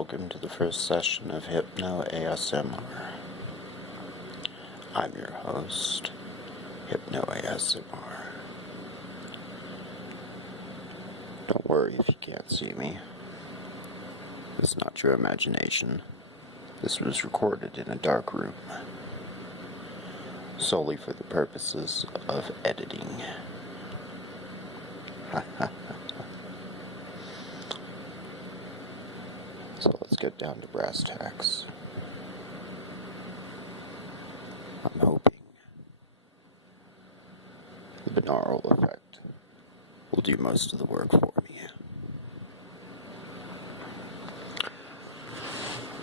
Welcome to the first session of Hypno ASMR. I'm your host, Hypno ASMR. Don't worry if you can't see me. It's not your imagination. This was recorded in a dark room, solely for the purposes of editing. So let's get down to brass tacks. I'm hoping the binaural effect will do most of the work for me.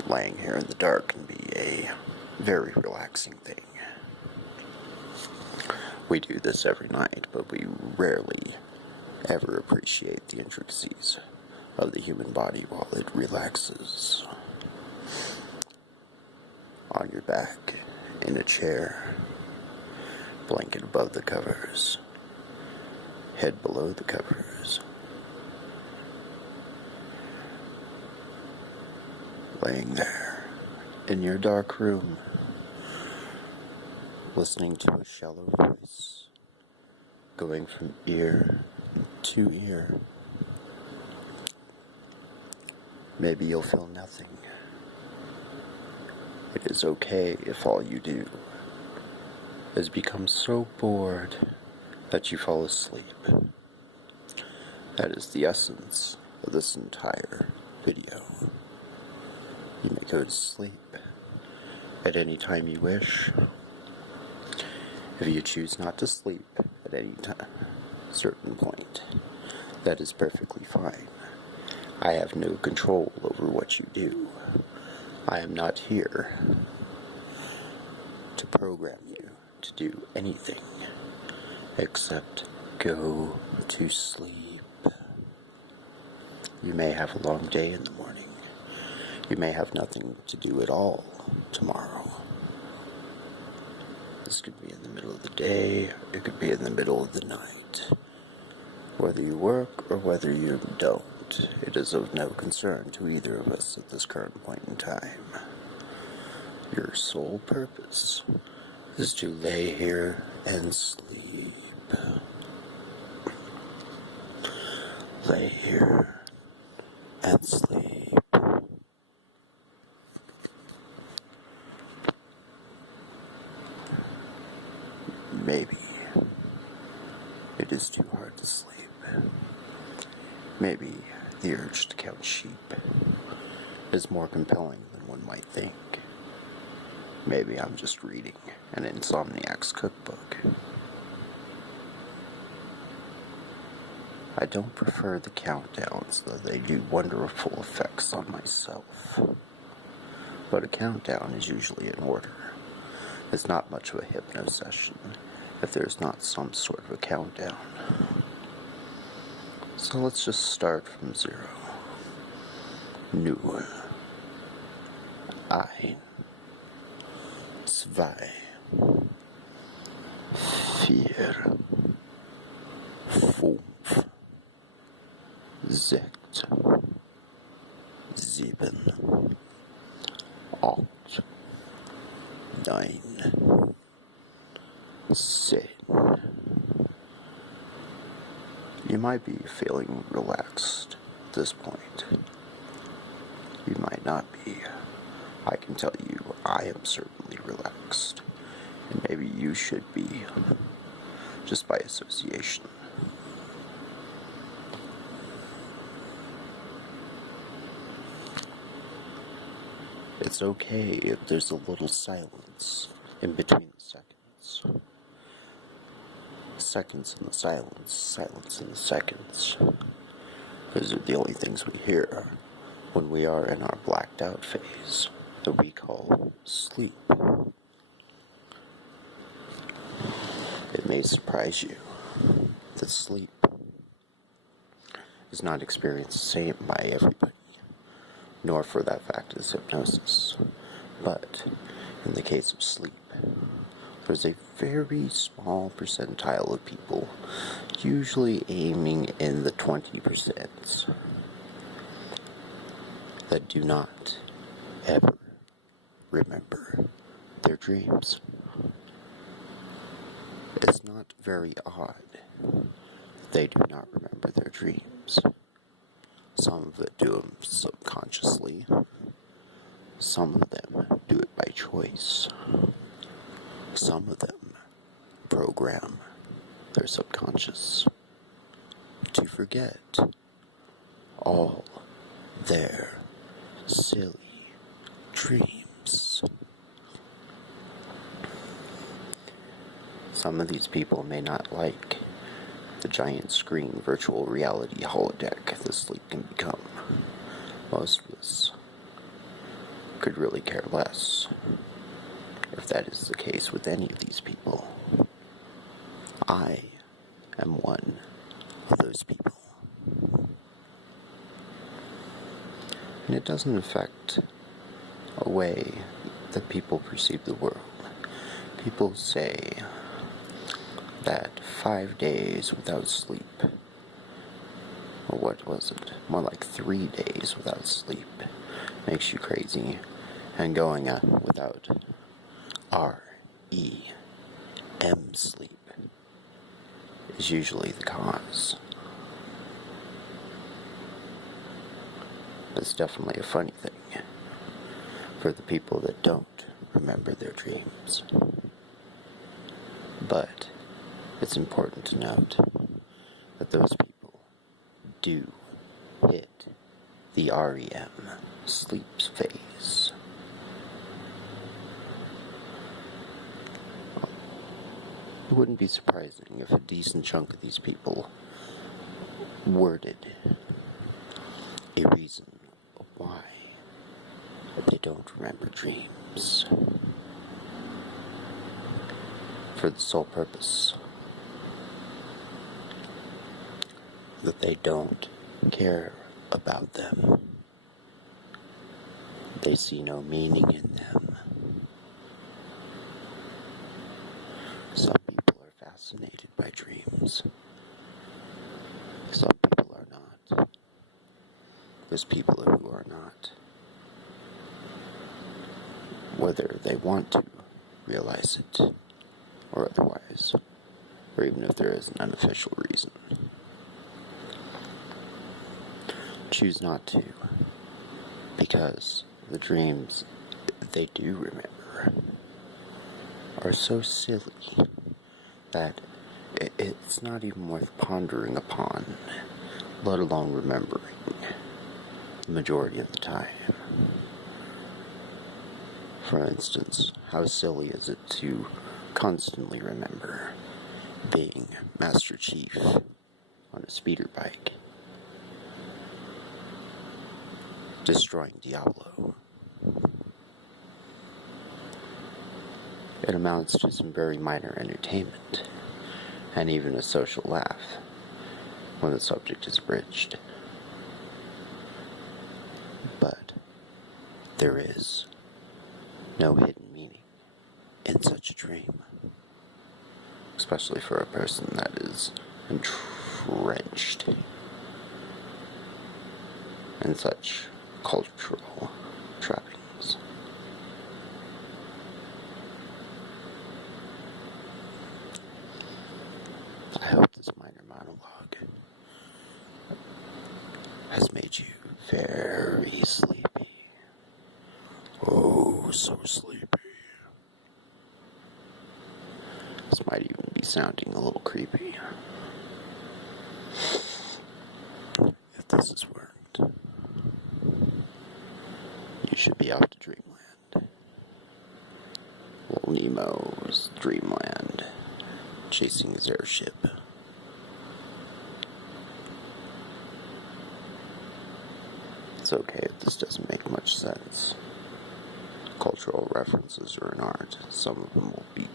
Laying here in the dark can be a very relaxing thing. We do this every night, but we rarely ever appreciate the intricacies of the human body while it relaxes. On your back, in a chair, blanket above the covers, head below the covers, laying there in your dark room, listening to a shallow voice going from ear to ear. Maybe you'll feel nothing. It is okay if all you do is become so bored that you fall asleep. That is the essence of this entire video. You may go to sleep at any time you wish. If you choose not to sleep at any certain point, that is perfectly fine. I have no control over what you do. I am not here to program you to do anything except go to sleep. You may have a long day in the morning. You may have nothing to do at all tomorrow. This could be in the middle of the day, it could be in the middle of the night. Whether you work or whether you don't, it is of no concern to either of us at this current point in time. Your sole purpose is to lay here and sleep. Lay here and sleep. Maybe it is too hard to sleep. Maybe the urge to count sheep is more compelling than one might think. Maybe I'm just reading an insomniac's cookbook. I don't prefer the countdowns, though they do wonderful effects on myself. But a countdown is usually in order. It's not much of a hypno session if there's not some sort of a countdown. So let's just start from 0. 0, 1, 2, 4, 5, 6, 7, 8, 9, 10. You might be feeling relaxed at this point. You might not be. I can tell you I am certainly relaxed. And maybe you should be, just by association. It's okay if there's a little silence in between the seconds. Seconds in the silence, silence in the seconds. Those are the only things we hear when we are in our blacked out phase that we call sleep. It may surprise you that sleep is not experienced the same by everybody, nor for that fact is hypnosis. But in the case of sleep, there's a very small percentile of people, usually aiming in the 20%, that do not ever remember their dreams. It's not very odd. They do not remember their dreams. Some of them do them subconsciously. Some of them do it by choice. Some of them program their subconscious to forget all their silly dreams. Some of these people may not like the giant screen virtual reality holodeck the sleep can become. Most of us could really care less if that is the case with any of these people. I am one of those people. And it doesn't affect a way that people perceive the world. People say that 5 days without sleep, or what was it, more like 3 days without sleep, makes you crazy, and going without REM sleep is usually the cause. It's definitely a funny thing for the people that don't remember their dreams. But it's important to note that those people do hit the REM sleep phase. It wouldn't be surprising if a decent chunk of these people worded a reason why they don't remember dreams for the sole purpose that they don't care about them. They see no meaning in them. Some people are fascinated by dreams. Some people are not. There's people who are not. Whether they want to realize it or otherwise, or even if there is an unofficial reason. Choose not to, because the dreams they do remember are so silly that it's not even worth pondering upon, let alone remembering the majority of the time. For instance, how silly is it to constantly remember being Master Chief on a speeder bike, destroying Diablo? It amounts to some very minor entertainment, and even a social laugh when the subject is abridged. But there is no hidden meaning in such a dream, especially for a person that is entrenched in such cultural trappings. I hope this minor monologue has made you very sleepy. Oh, so sleepy. This might even be sounding a little creepy. If this has worked, you should be off to dreamland. Little Nemo's dreamland, chasing his airship. It's okay if this doesn't make much sense. Cultural references are an art. Some of them will be.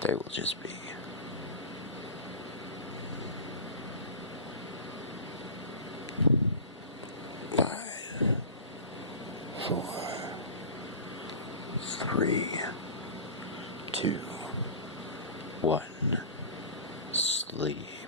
They will just be. Five, 4, 3, 2, 1. sleep.